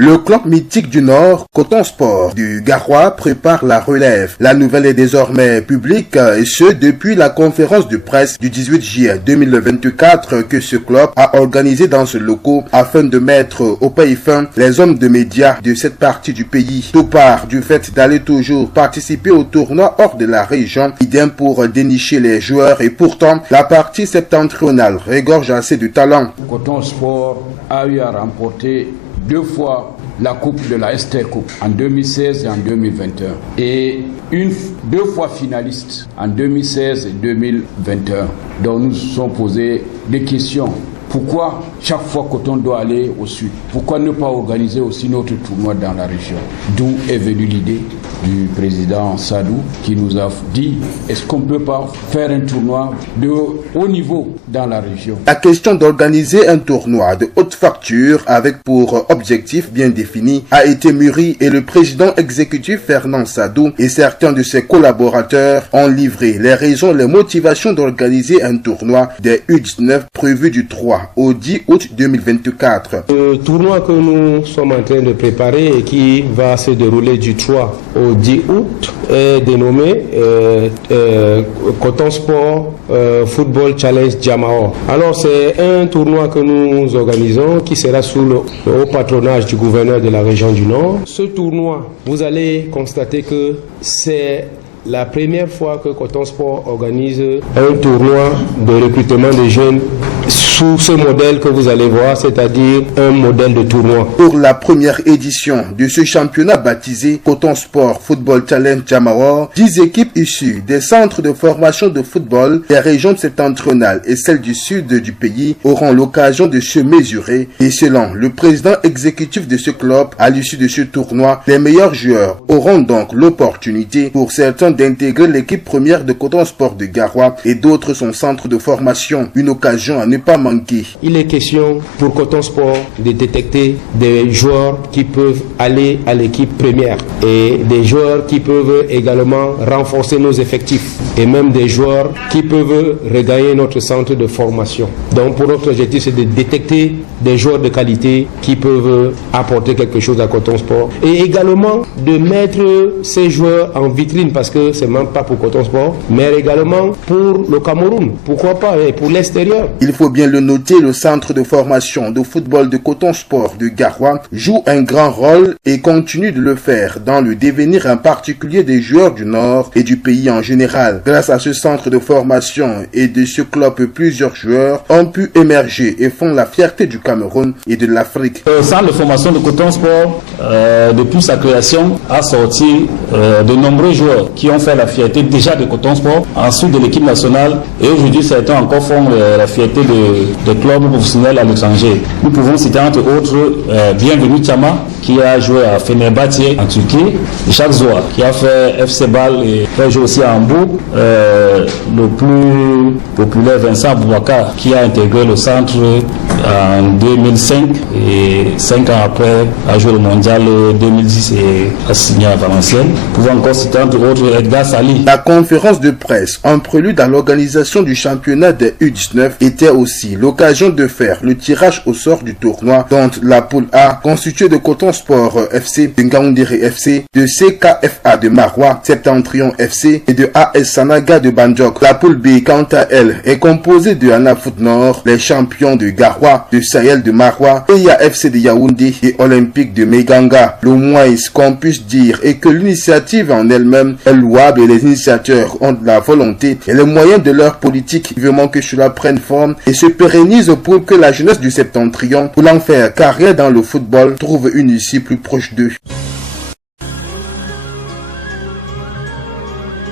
Le club mythique du Nord, Coton Sport du Garoua, prépare la relève. La nouvelle est désormais publique et ce depuis la conférence de presse du 18 juillet 2024 que ce club a organisé dans ce locaux afin de mettre au pays fin les hommes de médias de cette partie du pays. Tout part du fait d'aller toujours participer au tournoi hors de la région, idem pour dénicher les joueurs et pourtant la partie septentrionale regorge assez de talent. Coton Sport a eu à remporter 2 fois la coupe de la ST Coupe en 2016 et en 2021 et 2 fois finaliste en 2016 et 2021. Donc nous nous sommes posé des questions. Pourquoi chaque fois Coton doit aller au sud? Pourquoi ne pas organiser aussi notre tournoi dans la région? D'où est venue l'idée du président Sadou qui nous a dit est-ce qu'on ne peut pas faire un tournoi de haut niveau dans la région? La question d'organiser un tournoi de haute facture avec pour objectif bien défini a été mûrie et le président exécutif Fernand Sadou et certains de ses collaborateurs ont livré les raisons, les motivations d'organiser un tournoi des U19 prévu du 3 au 10 août 2024. Le tournoi que nous sommes en train de préparer et qui va se dérouler du 3 au 10 août est dénommé Coton Sport Football Challenge Jamao. Alors c'est un tournoi que nous organisons qui sera sous le haut patronage du gouverneur de la région du Nord. Ce tournoi, vous allez constater que c'est la première fois que Coton Sport organise un tournoi de recrutement des jeunes sous ce modèle que vous allez voir, c'est-à-dire un modèle de tournoi. Pour la première édition de ce championnat baptisé Coton Sport Football Challenge Jamao, 10 équipes issues des centres de formation de football des régions septentrionales et celles du sud du pays auront l'occasion de se mesurer et selon le président exécutif de ce club, à l'issue de ce tournoi, les meilleurs joueurs auront donc l'opportunité pour certains d'intégrer l'équipe première de Coton Sport de Garoua et d'autres son centre de formation. Une occasion à ne pas manquer. Il est question pour Coton Sport de détecter des joueurs qui peuvent aller à l'équipe première et des joueurs qui peuvent également renforcer nos effectifs et même des joueurs qui peuvent regagner notre centre de formation. Donc pour notre objectif, c'est de détecter des joueurs de qualité qui peuvent apporter quelque chose à Coton Sport et également de mettre ces joueurs en vitrine parce que c'est même pas pour Coton Sport, mais également pour le Cameroun. Pourquoi pas, et pour l'extérieur. Il faut bien le noter, le centre de formation de football de Coton Sport de Garoua joue un grand rôle et continue de le faire dans le devenir en particulier des joueurs du Nord et du pays en général. Grâce à ce centre de formation et de ce club, plusieurs joueurs ont pu émerger et font la fierté du Cameroun et de l'Afrique. Le centre de formation de Coton Sport, depuis sa création, a sorti de nombreux joueurs qui ont fait la fierté déjà de Coton Sport, ensuite de l'équipe nationale et aujourd'hui certains encore font la fierté de clubs professionnels à l'étranger. Nous pouvons citer entre autres Bienvenu Chama qui a joué à Fenerbahçe en Turquie, Jacques Zoua qui a fait FC Bâle et qui a joué aussi à Hambourg, le plus populaire Vincent Boubacar qui a intégré le centre en 2005 et 5 ans après a joué le mondial 2010 et a signé à Valenciennes. Nous pouvons encore citer entre autres Edgar Sali. La conférence de presse en prélude à l'organisation du championnat des U19 était aussi l'occasion de faire le tirage au sort du tournoi dont la poule A constituée de Coton Sport FC, de Ngaoundéré FC, de CKFA de Maroua, Septentrion FC et de AS Sanaga de Bandjok. La poule B quant à elle est composée de Anafoot Nord, les champions de Garoua, de Sahel de Maroua, EIA FC de Yaoundé et Olympique de Meganga. Le moins qu'on puisse dire est que l'initiative en elle-même est louable et les initiateurs ont de la volonté et les moyens de leur politique vivement que cela prenne forme et se pérennise pour que la jeunesse du Septentrion, voulant faire carrière dans le football, trouve une issue plus proche d'eux.